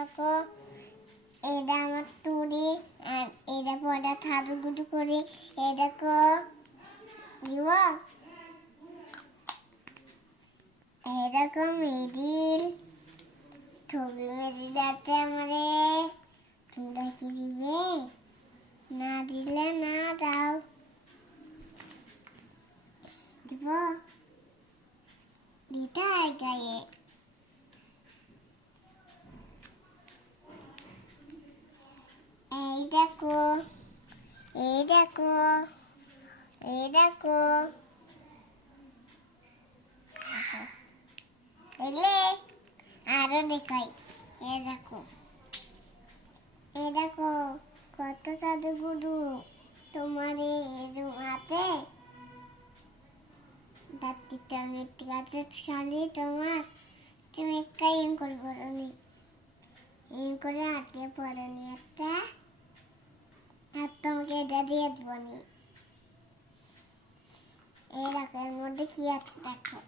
দেখো এটা আমার টুরি আর এটা পরে থাদু গুদু করে এই দেখো দিব এই দেখো মিডিল ছবি মিডিল আছে আমারে তোমরা কি দিবে না দিলে না দাও দিব দিতাই গায়ে এই দেখো এই দেখো এই দেখো এলে আরো দেখাই এই দেখো কত সাধু গুরু তোমার হাতে ডাক্তিটা মিট্টি গাছে খালি তোমার তুমি একটা ইম করে পড়নি ইম করে হাতে পড়নি একটা আর তোমাকে এটা দিয়ে দেবনি এই দেখো এর মধ্যে কি আছে দেখো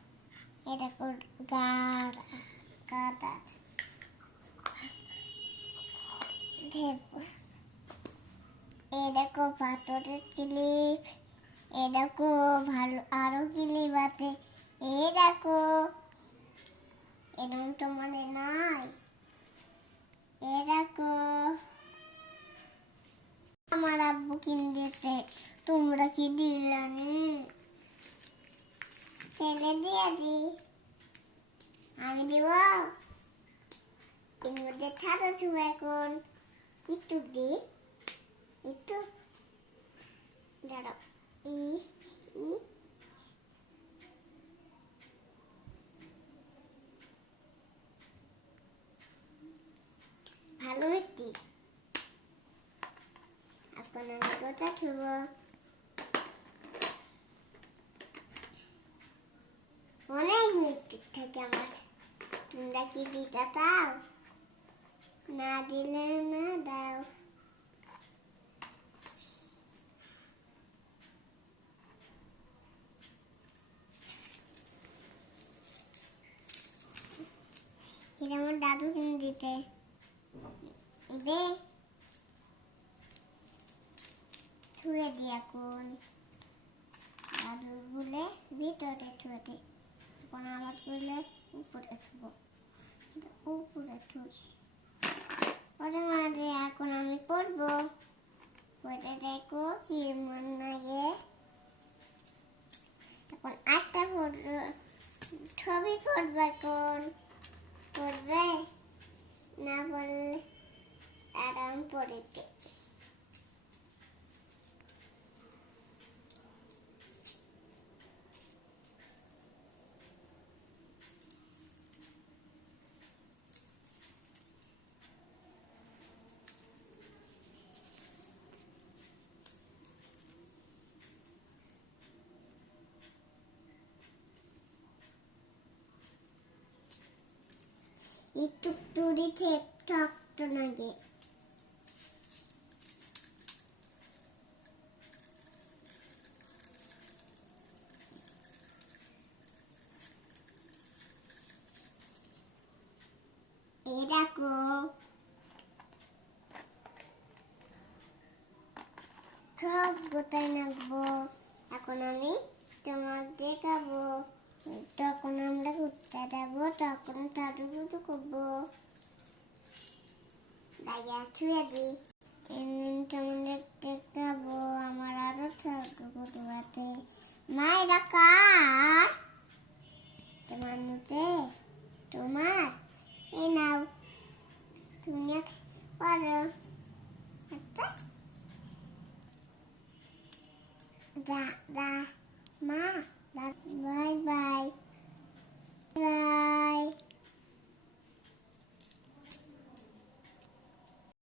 এই দেখো গাদা এই দেখো পাথরের ক্লিপ এই দেখো ভালো আরো ক্লিপ আছে এই দেখো এরকম তো মনে নাই এই দেখো আমার আব্বু কিনে দিতে তোমরা কি দিলানি ফেলে দিয়ে দি আমি দিব এর মধ্যে ছাড়া ছুব এখন একটু দি একটু দাঁড়াও ই ই ভালো মিষ্টি এখন আমি গোটা ছুব অনেক মিষ্টি থাকে আমার তোমরা কি দিতে চাও না দিলে না দাও এটা আমার দাদু কিনে দিতে ইবে ছুঁয়ে দি এখন দাদু বলে ভিতরে ছুঁয়ে দি এখন আমার করলে উপরে ছুব উপরে ছুঁই ওটা মাঝে এখন আমি পড়বো পড়ে দেখো কি মন লাগে এখন একটা পড়বো ছবি পড়বো এখন পড়বে না পড়লে আরাম পড়েছে একটু টুরি থাকতো নাকি এই দেখো সব গোটাই নাকবো এখন আমি তোমাকে দেখাবো তখন আমরা ঘুরতে যাবো তখন তাড়ু গুঁতো করবো দাইয়া ছুঁয়ে দিই তোমাদের দেখাবো আমার আরো তাড়ু গুঁতো আছে মা এটা কার তোমার মতে তোমার এই নাও তুমি পারো আচ্ছা মা